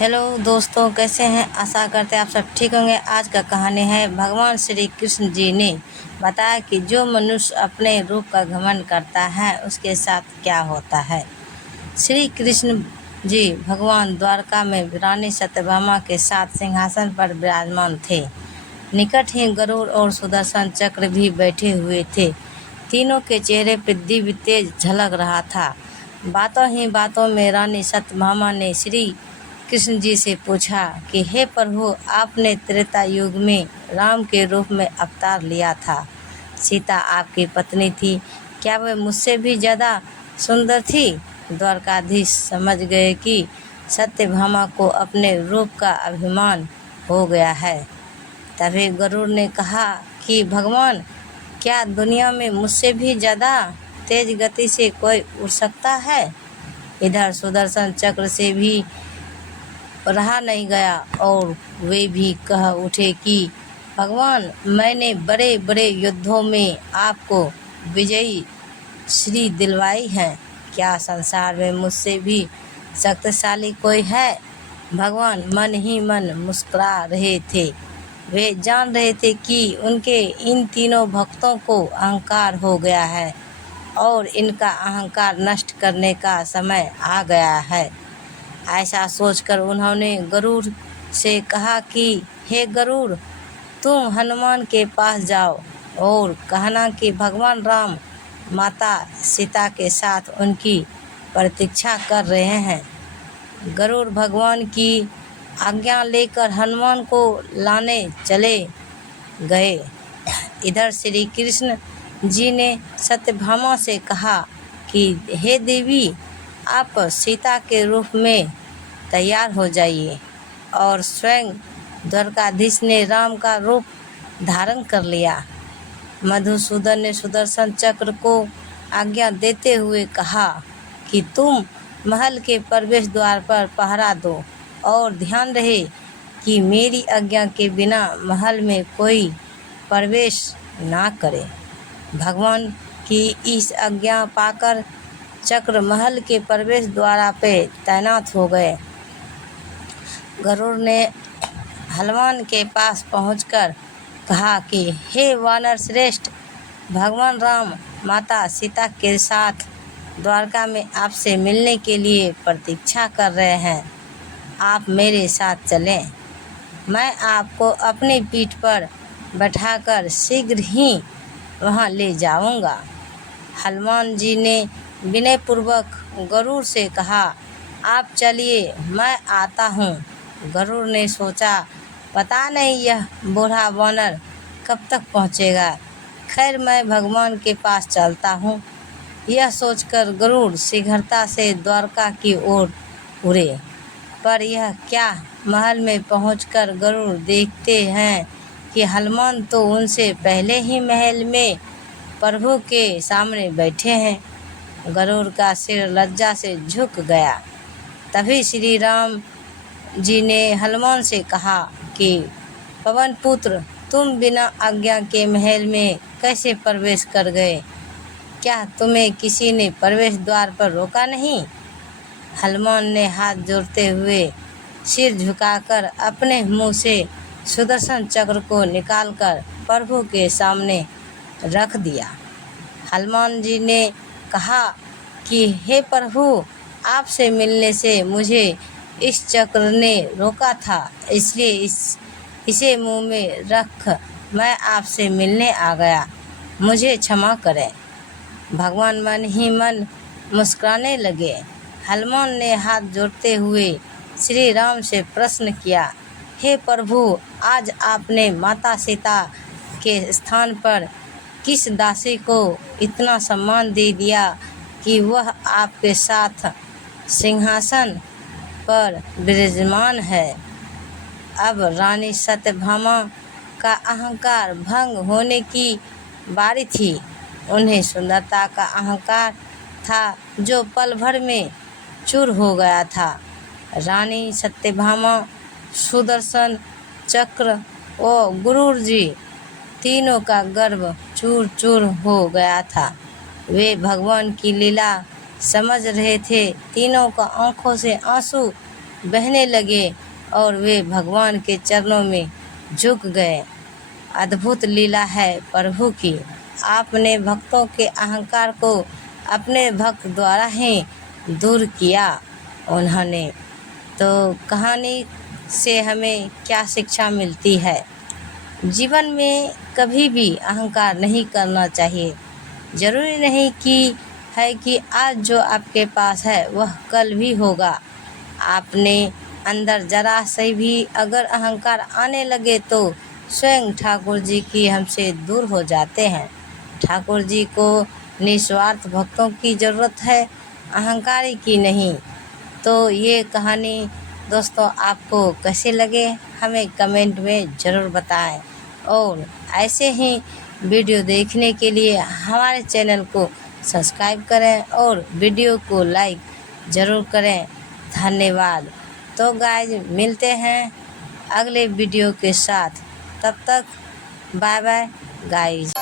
Hello दोस्तों, कैसे हैं? आशा करते हैं आप सब ठीक होंगे। आज का कहानी है भगवान श्री कृष्ण जी ने बताया कि जो मनुष्य अपने रूप का घमंड करता है उसके साथ क्या होता है। श्री कृष्ण जी भगवान द्वारका में रानी सत्यभामा के साथ सिंहासन पर विराजमान थे। निकट ही गरुड़ और सुदर्शन चक्र भी बैठे हुए थे। तीनों के चेहरे पर दिव्य तेज झलक रहा था। बातों ही बातों में रानी सत्यभामा ने श्री कृष्ण जी से पूछा कि हे प्रभु, आपने त्रेता युग में राम के रूप में अवतार लिया था। सीता आपकी पत्नी थी, क्या वह मुझसे भी ज़्यादा सुंदर थी? द्वारकाधीश समझ गए कि सत्यभामा को अपने रूप का अभिमान हो गया है। तभी गरुड़ ने कहा कि भगवान, क्या दुनिया में मुझसे भी ज़्यादा तेज गति से कोई उड़ सकता है? इधर सुदर्शन चक्र से भी रहा नहीं गया और वे भी कह उठे कि भगवान, मैंने बड़े बड़े युद्धों में आपको विजयी श्री दिलवाई है। क्या संसार में मुझसे भी शक्तिशाली कोई है? भगवान मन ही मन मुस्कुरा रहे थे। वे जान रहे थे कि उनके इन तीनों भक्तों को अहंकार हो गया है और इनका अहंकार नष्ट करने का समय आ गया है। ऐसा सोचकर उन्होंने गरुड़ से कहा कि हे गरुड़, तुम हनुमान के पास जाओ और कहना कि भगवान राम माता सीता के साथ उनकी प्रतीक्षा कर रहे हैं। गरुड़ भगवान की आज्ञा लेकर हनुमान को लाने चले गए। इधर श्री कृष्ण जी ने सत्यभामा से कहा कि हे देवी, आप सीता के रूप में तैयार हो जाइए। और स्वयं द्वारकाधीश ने राम का रूप धारण कर लिया। मधुसूदन ने सुदर्शन चक्र को आज्ञा देते हुए कहा कि तुम महल के प्रवेश द्वार पर पहरा दो और ध्यान रहे कि मेरी आज्ञा के बिना महल में कोई प्रवेश ना करे। भगवान की इस आज्ञा पाकर चक्र महल के प्रवेश द्वार पे तैनात हो गए। गरुड़ ने हनुमान के पास पहुंचकर कहा कि हे वानर श्रेष्ठ, भगवान राम माता सीता के साथ द्वारका में आपसे मिलने के लिए प्रतीक्षा कर रहे हैं। आप मेरे साथ चलें। मैं आपको अपनी पीठ पर बैठाकर शीघ्र ही वहां ले जाऊंगा। हनुमान जी ने विनयपूर्वक गरुड़ से कहा, आप चलिए, मैं आता हूँ। गरुड़ ने सोचा, पता नहीं यह बूढ़ा वानर कब तक पहुँचेगा। खैर, मैं भगवान के पास चलता हूँ। यह सोचकर गरुड़ शीघ्रता से द्वारका की ओर उड़े। पर यह क्या, महल में पहुंचकर गरुड़ देखते हैं कि हनुमान तो उनसे पहले ही महल में प्रभु के सामने बैठे हैं। गरुड़ का सिर लज्जा से झुक गया। तभी श्री राम जी ने हनुमान से कहा कि पवन पुत्र, तुम बिना आज्ञा के महल में कैसे प्रवेश कर गए? क्या तुम्हें किसी ने प्रवेश द्वार पर रोका नहीं? हनुमान ने हाथ जोड़ते हुए सिर झुकाकर अपने मुंह से सुदर्शन चक्र को निकालकर प्रभु के सामने रख दिया। हनुमान जी ने कहा कि हे प्रभु, आपसे मिलने से मुझे इस चक्र ने रोका था, इसलिए इसे मुंह में रख मैं आपसे मिलने आ गया। मुझे क्षमा करें। भगवान मन ही मन मुस्कुराने लगे। हनुमान ने हाथ जोड़ते हुए श्री राम से प्रश्न किया, हे प्रभु, आज आपने माता सीता के स्थान पर किस दासी को इतना सम्मान दे दिया कि वह आपके साथ सिंहासन पर विराजमान है? अब रानी सत्यभामा का अहंकार भंग होने की बारी थी। उन्हें सुंदरता का अहंकार था जो पल भर में चूर हो गया था। रानी सत्यभामा, सुदर्शन चक्र और गरुड़ जी तीनों का गर्व चूर चूर हो गया था। वे भगवान की लीला समझ रहे थे। तीनों का आंखों से आंसू बहने लगे और वे भगवान के चरणों में झुक गए। अद्भुत लीला है प्रभु की। आपने भक्तों के अहंकार को अपने भक्त द्वारा ही दूर किया उन्होंने। तो कहानी से हमें क्या शिक्षा मिलती है? जीवन में कभी भी अहंकार नहीं करना चाहिए। ज़रूरी नहीं कि आज जो आपके पास है वह कल भी होगा। आपने अंदर जरा से भी अगर अहंकार आने लगे तो स्वयं ठाकुर जी की हमसे दूर हो जाते हैं। ठाकुर जी को निस्वार्थ भक्तों की ज़रूरत है, अहंकारी की नहीं। तो ये कहानी दोस्तों आपको कैसे लगे हमें कमेंट में ज़रूर बताएं और ऐसे ही वीडियो देखने के लिए हमारे चैनल को सब्सक्राइब करें और वीडियो को लाइक ज़रूर करें। धन्यवाद। तो गाइज मिलते हैं अगले वीडियो के साथ, तब तक बाय बाय गाइज।